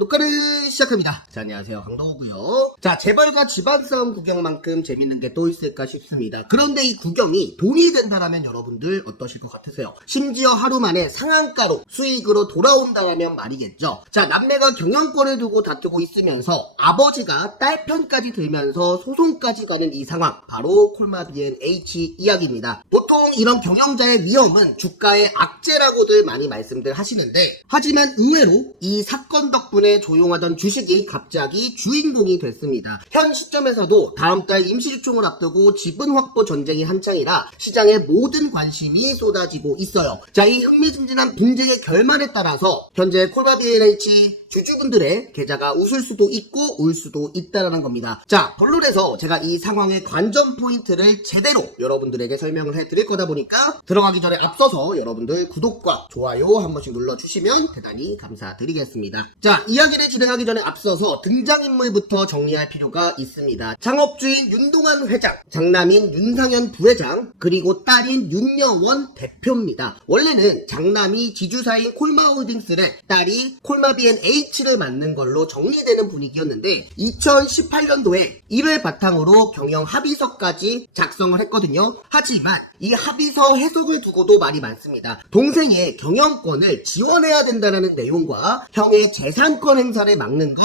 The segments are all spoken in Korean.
녹화를 시작합니다. 자, 안녕하세요. 강동호고요. 자, 재벌과 집안 싸움 구경만큼 재밌는 게 또 있을까 싶습니다. 그런데 이 구경이 돈이 된다라면 여러분들 어떠실 것 같으세요? 심지어 하루 만에 상한가로 수익으로 돌아온다라면 말이겠죠. 자, 남매가 경영권을 두고 다투고 있으면서 아버지가 딸 편까지 들면서 소송까지 가는 이 상황 바로 콜마비엔 H 이야기입니다. 보통 이런 경영자의 위험은 주가의 악재라고들 많이 말씀들 하시는데 하지만 의외로 이 사건 덕분에 조용하던 주식이 갑자기 주인공이 됐습니다. 현 시점에서도 다음 달 임시주총을 앞두고 지분 확보 전쟁이 한창이라 시장에 모든 관심이 쏟아지고 있어요. 자, 이 흥미진진한 분쟁의 결말에 따라서 현재 콜바비에이치 주주분들의 계좌가 웃을 수도 있고 울 수도 있다라는 겁니다. 자, 본론에서 제가 이 상황의 관전 포인트를 제대로 여러분들에게 설명을 해드릴 거다 보니까 들어가기 전에 앞서서 여러분들 구독과 좋아요 한 번씩 눌러주시면 대단히 감사드리겠습니다. 자, 이야기를 진행하기 전에 앞서서 등장인물부터 정리할 필요가 있습니다. 창업주인 윤동환 회장, 장남인 윤상현 부회장, 그리고 딸인 윤여원 대표입니다. 원래는 장남이 지주사인 콜마홀딩스를 딸이 콜마비엔 H를 맡는 걸로 정리되는 분위기였는데 2018년도에 이를 바탕으로 경영 합의서까지 작성을 했거든요. 하지만 이 합의서 해석을 두고도 말이 많습니다. 동생의 경영권을 지원해야 된다는 내용과 형의 재산권 행사를 막는 건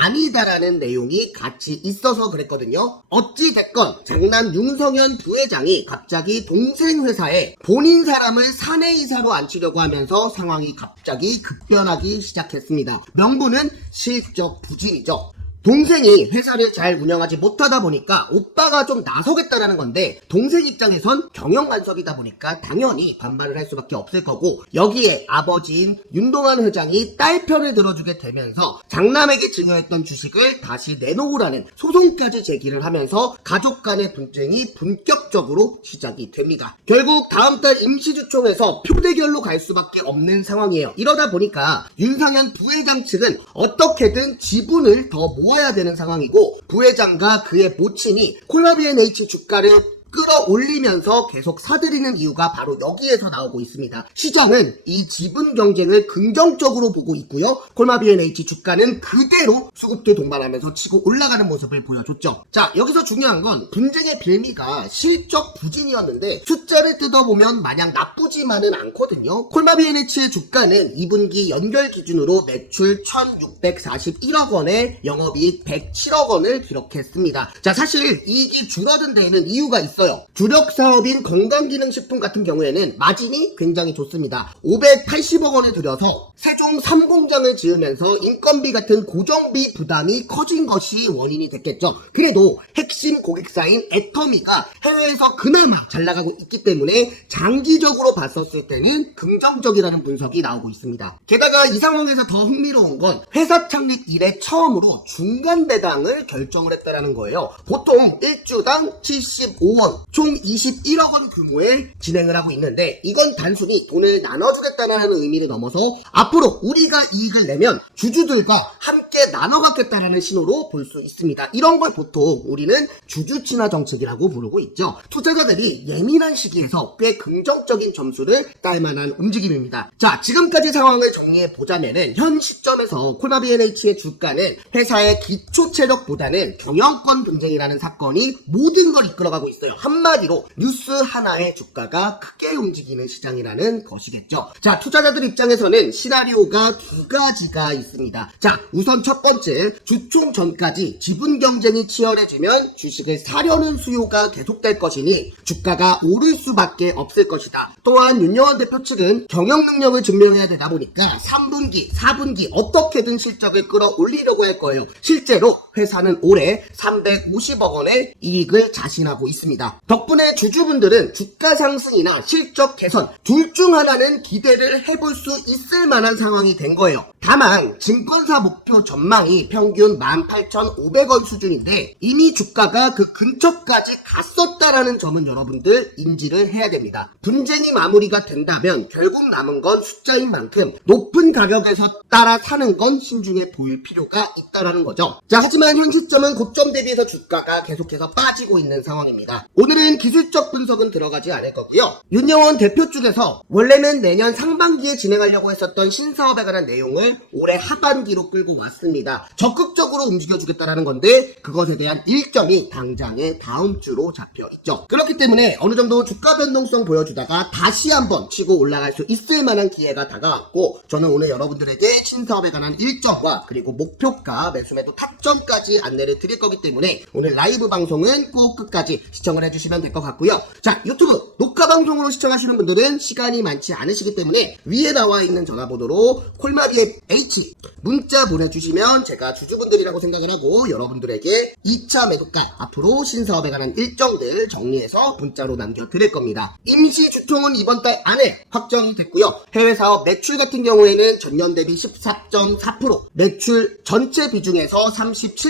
아니다라는 내용이 같이 있어서 그랬거든요. 어찌 됐건 장남 윤성현 부회장이 갑자기 동생 회사에 본인 사람을 사내 이사로 앉히려고 하면서 상황이 갑자기 급변하기 시작했습니다. 명분은 실적 부진이죠. 동생이 회사를 잘 운영하지 못하다 보니까 오빠가 좀 나서겠다라는 건데 동생 입장에선 경영 간섭이다 보니까 당연히 반발을 할 수밖에 없을 거고 여기에 아버지인 윤동환 회장이 딸 편을 들어주게 되면서 장남에게 증여했던 주식을 다시 내놓으라는 소송까지 제기를 하면서 가족 간의 분쟁이 본격적으로 시작이 됩니다. 결국 다음 달 임시주총에서 표대결로 갈 수밖에 없는 상황이에요. 이러다 보니까 윤상현 부회장 측은 어떻게든 지분을 더 모아 야 되는 상황이고 부회장과 그의 모친이 콜라비엔 H 주가를 끌어올리면서 계속 사들이는 이유가 바로 여기에서 나오고 있습니다. 시장은 이 지분 경쟁을 긍정적으로 보고 있고요. 콜마비엔 H 주가는 그대로 수급도 동반하면서 치고 올라가는 모습을 보여줬죠. 자, 여기서 중요한 건 분쟁의 빌미가 실적 부진이었는데 숫자를 뜯어보면 마냥 나쁘지만은 않거든요. 콜마비엔 H의 주가는 2분기 연결 기준으로 매출 1,641억 원에 영업이익 107억 원을 기록했습니다. 자, 사실 이익이 줄어든 데에는 이유가 있어요. 주력 사업인 건강기능식품 같은 경우에는 마진이 굉장히 좋습니다. 580억 원을 들여서 세종 3공장을 지으면서 인건비 같은 고정비 부담이 커진 것이 원인이 됐겠죠. 그래도 핵심 고객사인 애터미가 해외에서 그나마 잘 나가고 있기 때문에 장기적으로 봤었을 때는 긍정적이라는 분석이 나오고 있습니다. 게다가 이 상황에서 더 흥미로운 건 회사 창립 이래 처음으로 중간 배당을 결정을 했다라는 거예요. 보통 1주당 75원, 총 21억 원 규모의 진행을 하고 있는데 이건 단순히 돈을 나눠주겠다는 의미를 넘어서 앞으로 우리가 이익을 내면 주주들과 함께 나눠갖겠다라는 신호로 볼 수 있습니다. 이런 걸 보통 우리는 주주 친화 정책이라고 부르고 있죠. 투자자들이 예민한 시기에서 꽤 긍정적인 점수를 딸 만한 움직임입니다. 자, 지금까지 상황을 정리해 보자면은 현 시점에서 콜마비엔H의 주가는 회사의 기초 체력보다는 경영권 분쟁이라는 사건이 모든 걸 이끌어가고 있어요. 한마디로 뉴스 하나의 주가가 크게 움직이는 시장이라는 것이겠죠. 자, 투자자들 입장에서는 시나리오가 두 가지가 있습니다. 자, 우선 첫 번째, 주총 전까지 지분 경쟁이 치열해지면 주식을 사려는 수요가 계속될 것이니 주가가 오를 수밖에 없을 것이다. 또한 윤여원 대표 측은 경영 능력을 증명해야 되다 보니까 3분기, 4분기 어떻게든 실적을 끌어올리려고 할 거예요. 실제로 회사는 올해 350억 원의 이익을 자신하고 있습니다. 덕분에 주주분들은 주가 상승이나 실적 개선 둘 중 하나는 기대를 해볼 수 있을 만한 상황이 된 거예요. 다만 증권사 목표 전망이 평균 18,500원 수준인데 이미 주가가 그 근처까지 갔었다라는 점은 여러분들 인지를 해야 됩니다. 분쟁이 마무리가 된다면 결국 남은 건 숫자인 만큼 높은 가격에서 따라 사는 건 신중해 보일 필요가 있다라는 거죠. 자, 하지만 하지만 현 시점은 고점 대비해서 주가가 계속해서 빠지고 있는 상황입니다. 오늘은 기술적 분석은 들어가지 않을 거고요. 윤영원 대표 쪽에서 원래는 내년 상반기에 진행하려고 했었던 신사업에 관한 내용을 올해 하반기로 끌고 왔습니다. 적극적으로 움직여주겠다라는 건데 그것에 대한 일정이 당장에 다음 주로 잡혀 있죠. 그렇기 때문에 어느 정도 주가 변동성 보여주다가 다시 한번 치고 올라갈 수 있을 만한 기회가 다가왔고 저는 오늘 여러분들에게 신사업에 관한 일정과 그리고 목표가 매수매도 타점까지 안내를 드릴 거기 때문에 오늘 라이브 방송은 꼭 끝까지 시청을 해주시면 될 것 같고요. 자 유튜브 녹화 방송으로 시청하시는 분들은 시간이 많지 않으시기 때문에 위에 나와 있는 전화번호로 콜마비의 H 문자 보내주시면 제가 주주분들이라고 생각을 하고 여러분들에게 2차 매도가 앞으로 신사업에 관한 일정들 정리해서 문자로 남겨드릴 겁니다. 임시 주총은 이번 달 안에 확정이 됐고요. 해외 사업 매출 같은 경우에는 전년 대비 14.4% 매출 전체 비중에서 37%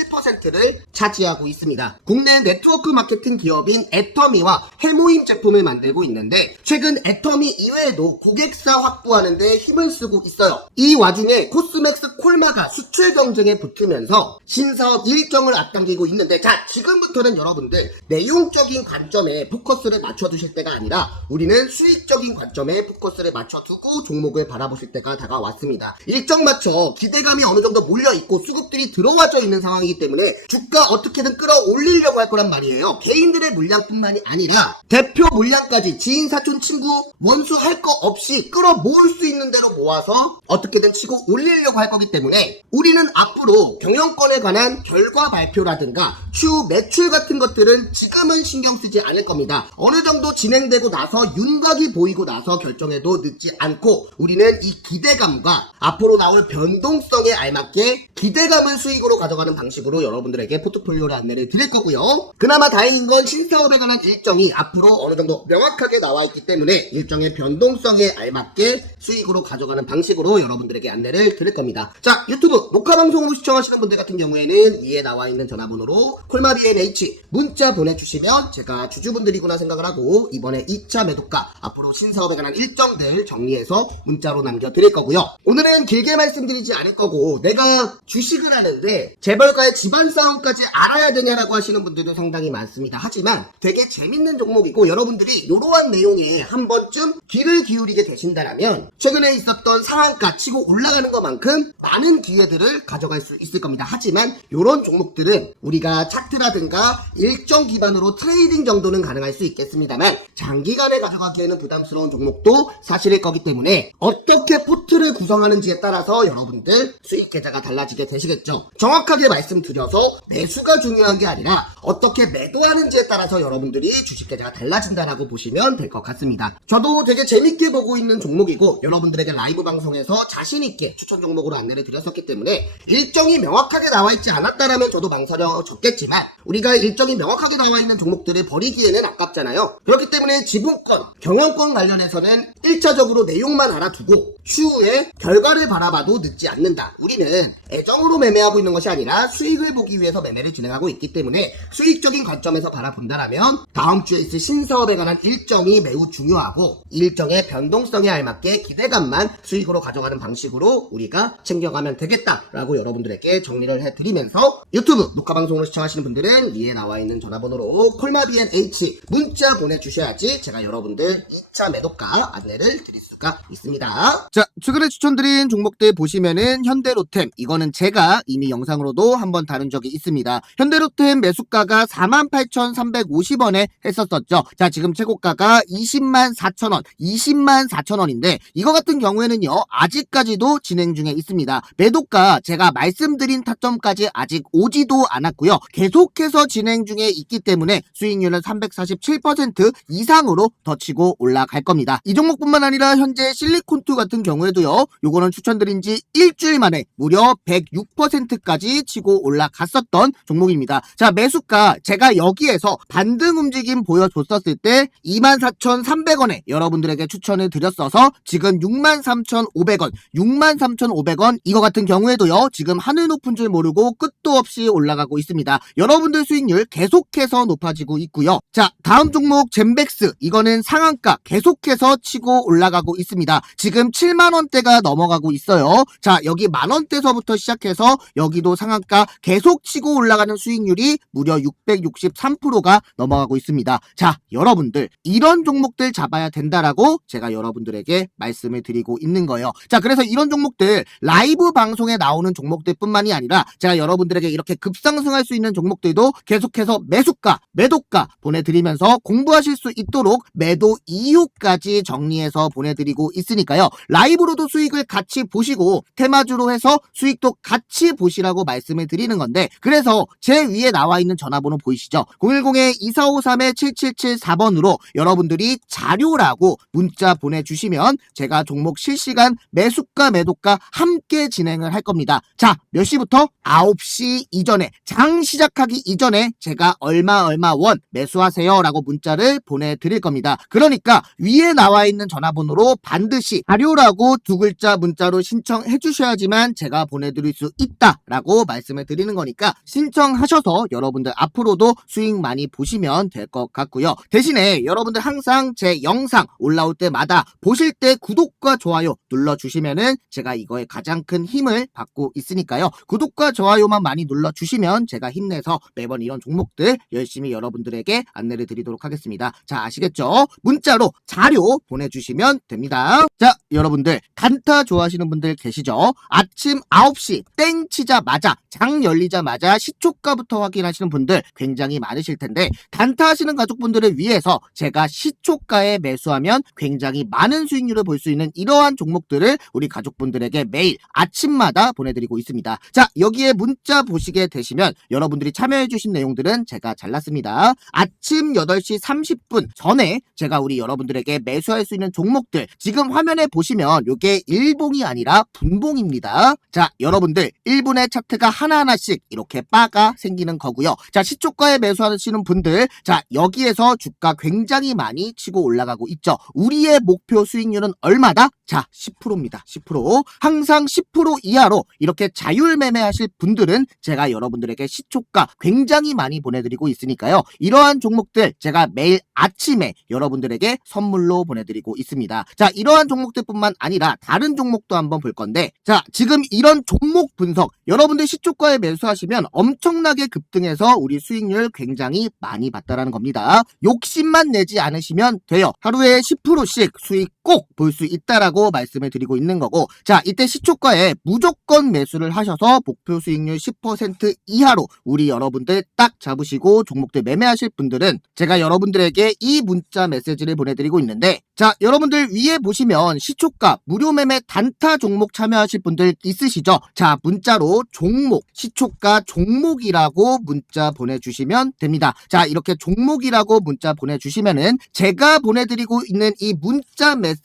를 차지하고 있습니다. 국내 네트워크 마케팅 기업인 애터미와 해모임 제품을 만들고 있는데 최근 애터미 이외에도 고객사 확보하는 데 힘을 쓰고 있어요. 이 와중에 코스맥스 콜마가 수출 경쟁에 붙으면서 신사업 일정을 앞당기고 있는데 자 지금부터는 여러분들 내용적인 관점에 포커스를 맞춰두실 때가 아니라 우리는 수익적인 관점에 포커스를 맞춰두고 종목을 바라보실 때가 다가왔습니다. 일정 맞춰 기대감이 어느 정도 몰려있고 수급들이 들어와져 있는 상황 이기 때문에 주가 어떻게든 끌어올리려고 할 거란 말이에요. 개인들의 물량뿐만이 아니라 대표 물량까지 지인 사촌 친구 원수 할 거 없이 끌어 모을 수 있는 대로 모아서 어떻게든 치고 올리려고 할 거기 때문에 우리는 앞으로 경영권에 관한 결과 발표라든가 추후 매출 같은 것들은 지금은 신경 쓰지 않을 겁니다. 어느 정도 진행되고 나서 윤곽이 보이고 나서 결정해도 늦지 않고 우리는 이 기대감과 앞으로 나올 변동성에 알맞게 기대감을 수익으로 가져가는 방식으로 여러분들에게 포트폴리오를 안내를 드릴 거고요. 그나마 다행인 건 신사업에 관한 일정이 앞으로 어느 정도 명확하게 나와 있기 때문에 일정의 변동성에 알맞게 수익으로 가져가는 방식으로 여러분들에게 안내를 드릴 겁니다. 자, 유튜브 녹화 방송으로 시청하시는 분들 같은 경우에는 위에 나와 있는 전화번호로 콜마비NH 문자 보내주시면 제가 주주분들이구나 생각을 하고 이번에 2차 매도가 앞으로 신사업에 관한 일정들 정리해서 문자로 남겨드릴 거고요. 오늘은 길게 말씀드리지 않을 거고 내가 주식을 하는데 재벌가의 집안 싸움까지 알아야 되냐라고 하시는 분들도 상당히 많습니다. 하지만 되게 재밌는 종목이고 여러분들이 이러한 내용에 한 번쯤 귀를 기울이게 되신다면 최근에 있었던 상한가 치고 올라가는 것만큼 많은 기회들을 가져갈 수 있을 겁니다. 하지만 이런 종목들은 우리가 차트라든가 일정 기반으로 트레이딩 정도는 가능할 수 있겠습니다만 장기간에 가져가기에는 부담스러운 종목도 사실일 거기 때문에 어떻게 포트를 구성하는지에 따라서 여러분들 수익 계좌가 달라지게 되시겠죠. 정확하게 말씀드려서 매수가 중요한 게 아니라 어떻게 매도하는지에 따라서 여러분들이 주식 계좌가 달라진다라고 보시면 될 것 같습니다. 저도 되게 재밌게 보고 있는 종목이고 여러분들에게 라이브 방송에서 자신 있게 추천 종목으로 안내를 드렸었기 때문에 일정이 명확하게 나와 있지 않았다라면 저도 망설여졌겠지 만 우리가 일정이 명확하게 나와 있는 종목들을 버리기에는 아깝잖아요. 그렇기 때문에 지분권, 경영권 관련해서는 1차적으로 내용만 알아두고 추후에 결과를 바라봐도 늦지 않는다. 우리는 애정으로 매매하고 있는 것이 아니라 수익을 보기 위해서 매매를 진행하고 있기 때문에 수익적인 관점에서 바라본다라면 다음 주에 있을 신사업에 관한 일정이 매우 중요하고 일정의 변동성에 알맞게 기대감만 수익으로 가져가는 방식으로 우리가 챙겨가면 되겠다라고 여러분들에게 정리를 해드리면서 유튜브 녹화 방송으로 시청하시는 분들은 위에 나와 있는 전화번호로 콜마비엔 H 문자 보내주셔야지 제가 여러분들 2차 매도가 안내를 드릴 수가 있습니다. 자, 최근에 추천드린 종목들 보시면은 현대로템 이거는 제가 이미 영상으로도 한번 다룬 적이 있습니다. 현대로템 매수가가 48,350원에 했었었죠. 자, 지금 최고가가 20만 4천원, 20만 4천원인데 이거 같은 경우에는요, 아직까지도 진행 중에 있습니다. 매도가 제가 말씀드린 타점까지 아직 오지도 않았고요. 계속해서 진행 중에 있기 때문에 수익률은 347% 이상으로 더 치고 올라갈 겁니다. 이 종목뿐만 아니라 현재 실리콘2 같은 경우에도요, 요거는 추천드린 지 일주일 만에 무려 106%까지 치고 올라갔었던 종목입니다. 자, 매수가 제가 여기에서 반등 움직임 보여줬었을 때 24,300원에 여러분들에게 추천을 드렸어서 지금 63,500원, 63,500원 이거 같은 경우에도요, 지금 하늘 높은 줄 모르고 끝도 없이 올라가고 있습니다. 여러분들 수익률 계속해서 높아지고 있고요. 자, 다음 종목 젠백스 이거는 상한가 계속해서 치고 올라가고 있습니다. 지금 7 7만원대가 넘어가고 있어요. 자, 여기 만원대서부터 시작해서 여기도 상한가 계속 치고 올라가는 수익률이 무려 663%가 넘어가고 있습니다. 자, 여러분들, 이런 종목들 잡아야 된다라고 제가 여러분들에게 말씀을 드리고 있는 거예요. 자, 그래서 이런 종목들, 라이브 방송에 나오는 종목들 뿐만이 아니라 제가 여러분들에게 이렇게 급상승할 수 있는 종목들도 계속해서 매수가, 매도가 보내드리면서 공부하실 수 있도록 매도 이유까지 정리해서 보내드리고 있으니까요. 라이브 로도 수익을 같이 보시고 테마주로 해서 수익도 같이 보시라고 말씀을 드리는 건데 그래서 제 위에 나와 있는 전화번호 보이시죠? 010-2453-7774번으로 여러분들이 자료라고 문자 보내주시면 제가 종목 실시간 매수가 매도가 함께 진행을 할 겁니다. 자, 몇 시부터? 9시 이전에 장 시작하기 이전에 제가 얼마 얼마 원 매수하세요 라고 문자를 보내드릴 겁니다. 그러니까 위에 나와 있는 전화번호로 반드시 자료라고 두 글자 문자로 신청해 주셔야지만 제가 보내드릴 수 있다라고 말씀을 드리는 거니까 신청하셔서 여러분들 앞으로도 수익 많이 보시면 될 것 같고요. 대신에 여러분들 항상 제 영상 올라올 때마다 보실 때 구독과 좋아요 눌러주시면은 제가 이거에 가장 큰 힘을 받고 있으니까요. 구독과 좋아요만 많이 눌러주시면 제가 힘내서 매번 이런 종목들 열심히 여러분들에게 안내를 드리도록 하겠습니다. 자, 아시겠죠? 문자로 자료 보내주시면 됩니다. 자, 여러분 들 단타 좋아하시는 분들 계시죠? 아침 9시 땡 치자마자 장 열리자마자 시초가부터 확인하시는 분들 굉장히 많으실 텐데 단타 하시는 가족분들을 위해서 제가 시초가에 매수하면 굉장히 많은 수익률을 볼 수 있는 이러한 종목들을 우리 가족분들에게 매일 아침마다 보내드리고 있습니다. 자, 여기에 문자 보시게 되시면 여러분들이 참여해주신 내용들은 제가 잘랐습니다. 아침 8시 30분 전에 제가 우리 여러분들에게 매수할 수 있는 종목들 지금 화면에 보시면 이게 일봉이 아니라 분봉입니다. 자, 여러분들 1분의 차트가 하나하나씩 이렇게 바가 생기는 거고요. 자, 시초가에 매수하시는 분들 자, 여기에서 주가 굉장히 많이 치고 올라가고 있죠. 우리의 목표 수익률은 얼마다? 자, 10%입니다. 10%. 항상 10% 이하로 이렇게 자율 매매하실 분들은 제가 여러분들에게 시초가 굉장히 많이 보내드리고 있으니까요. 이러한 종목들 제가 매일 아침에 여러분들에게 선물로 보내드리고 있습니다. 자, 이러한 종목들뿐만 아니라 다른 종목도 한번 볼 건데, 자, 지금 이런 종목 분석, 여러분들 시초가에 매수하시면 엄청나게 급등해서 우리 수익률 굉장히 많이 봤다라는 겁니다. 욕심만 내지 않으시면 돼요. 하루에 10%씩 수익 꼭 볼 수 있다라고 말씀을 드리고 있는 거고, 자, 이때 시초가에 무조건 매수를 하셔서 목표 수익률 10% 이하로 우리 여러분들 딱 잡으시고 종목들 매매하실 분들은 제가 여러분들에게 이 문자 메시지를 보내드리고 있는데, 자, 여러분들 위에 보시면 시초가 무료 매매 단타 종목 참여하실 분들 있으시죠? 자, 문자로 종목, 시초가 종목이라고 문자 보내주시면 됩니다. 자, 이렇게 종목이라고 문자 보내주시면은 제가 보내드리고 있는 이 문자 메시지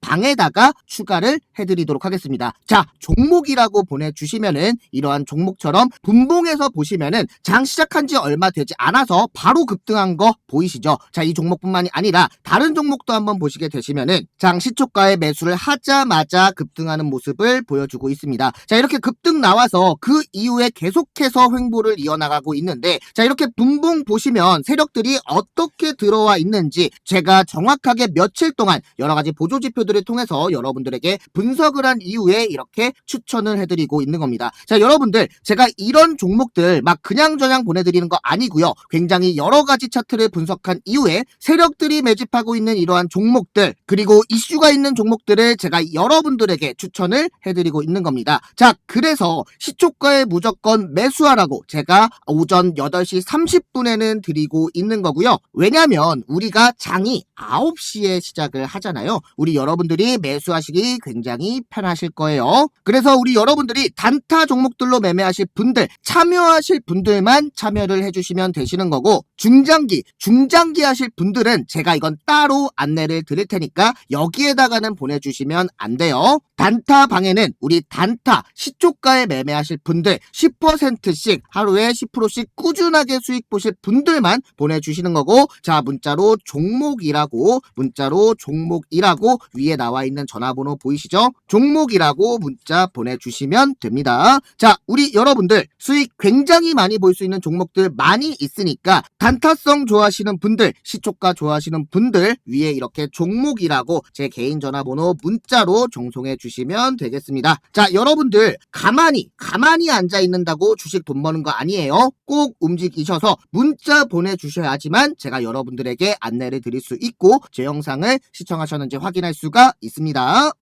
방에다가 추가를 해드리도록 하겠습니다. 자, 종목이라고 보내주시면은 이러한 종목처럼 분봉에서 보시면은 장 시작한 지 얼마 되지 않아서 바로 급등한 거 보이시죠? 자, 이 종목뿐만이 아니라 다른 종목도 한번 보시게 되시면은 장 시초가에 매수를 하자마자 급등하는 모습을 보여주고 있습니다. 자, 이렇게 급등 나와서 그 이후에 계속해서 횡보를 이어나가고 있는데 자, 이렇게 분봉 보시면 세력들이 어떻게 들어와 있는지 제가 정확하게 며칠 동안 여러 가지 보조 지표들을 통해서 여러분들에게 분석을 한 이후에 이렇게 추천을 해드리고 있는 겁니다. 자, 여러분들 제가 이런 종목들 막 그냥 저냥 보내드리는 거 아니고요. 굉장히 여러 가지 차트를 분석한 이후에 세력들이 매집하고 있는 이러한 종목들 그리고 이슈가 있는 종목들을 제가 여러분들에게 추천을 해드리고 있는 겁니다. 자, 그래서 시초가에 무조건 매수하라고 제가 오전 8시 30분에는 드리고 있는 거고요. 왜냐면 우리가 장이 9시에 시작을 하잖아요. 우리 여러분들이 매수하시기 굉장히 편하실 거예요. 그래서 우리 여러분들이 단타 종목들로 매매하실 분들, 참여하실 분들만 참여를 해주시면 되시는 거고, 중장기, 중장기 하실 분들은 제가 이건 따로 안내를 드릴 테니까 여기에다가는 보내주시면 안 돼요. 단타 방에는 우리 단타 시초가에 매매하실 분들 10%씩 하루에 10%씩 꾸준하게 수익 보실 분들만 보내주시는 거고 자 문자로 종목이라고 문자로 종목이라고 하고 위에 나와 있는 전화번호 보이시죠? 종목이라고 문자 보내주시면 됩니다. 자, 우리 여러분들 수익 굉장히 많이 볼 수 있는 종목들 많이 있으니까 단타성 좋아하시는 분들, 시초가 좋아하시는 분들 위에 이렇게 종목이라고 제 개인 전화번호 문자로 종송해 주시면 되겠습니다. 자, 여러분들 가만히 가만히 앉아 있는다고 주식 돈 버는 거 아니에요. 꼭 움직이셔서 문자 보내주셔야지만 제가 여러분들에게 안내를 드릴 수 있고 제 영상을 시청하셨는지 확인할 수가 있습니다.